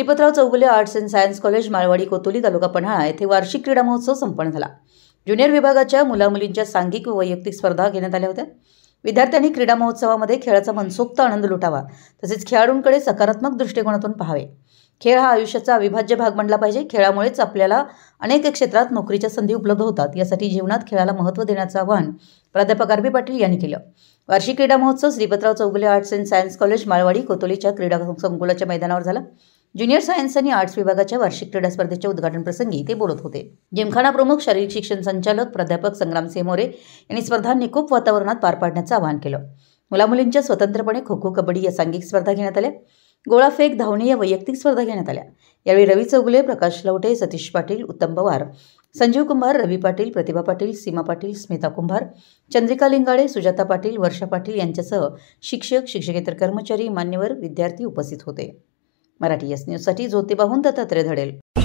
Shripatrao Chougule arts and science college, Malwadi, Kotoli, taluka Panhala येथे वार्षिक क्रीडा महोत्सव संपन्न झाला. ज्युनियर विभागाच्या मुला-मुलींच्या सांघिक व वैयक्तिक स्पर्धा घेण्यात आल्या होत्या. विद्यार्थ्यांनी क्रीडा महोत्सवामध्ये खेळाचा मनसोक्त आनंद लुटावा, तसेच खेळाडूंकडे सकारात्मक दृष्टिकोनातून पाहावे. खेळ हा आयुष्याचा अविभाज्य भाग बनला पाहिजे. खेळामुळेच आपल्याला अनेक क्षेत्रात नोकरीच्या संधी उपलब्ध होतात. यासाठी जीवनात खेळाला महत्त्व देण्याचं आवाहन प्राध्यापक आर.बी. पाटील यांनी केलं. वार्षिक क्रीडा महोत्सव Shripatrao Chougule arts and science college, Malwadi, कोतोलीच्या क्रीडा संकुलाच्या मैदानावर झाला. ज्युनियर सायन्स आणि आर्ट्स विभागाच्या वार्षिक क्रीडा स्पर्धेच्या उद्घाटन प्रसंगी ते बोलत होते. जिमखाना प्रमुख शारीरिक शिक्षण संचालक प्राध्यापक संग्रामसिंह मोरे यांनी स्पर्धा निकोप वातावरणात पार पाडण्याचं आवाहन केलं. मुलामुलींच्या स्वतंत्रपणे खो खो, कबड्डी या सांघिक स्पर्धा घेण्यात आल्या. गोळाफेक, धावणे या वैयक्तिक स्पर्धा घेण्यात आल्या. यावेळी रवी चौगुले, प्रकाश लवटे, सतीश पाटील, उत्तम पवार, संजीव कुंभार, रवी पाटील, प्रतिभा पाटील, सीमा पाटील, स्मिता कुंभार, चंद्रिका लिंगाडे, सुजाता पाटील, वर्षा पाटील यांच्यासह शिक्षक, शिक्षकेतर कर्मचारी, मान्यवर, विद्यार्थी उपस्थित होते. मराठी एस न्यूजसाठी ज्योतिबाहून दत्तात्रय धडेल.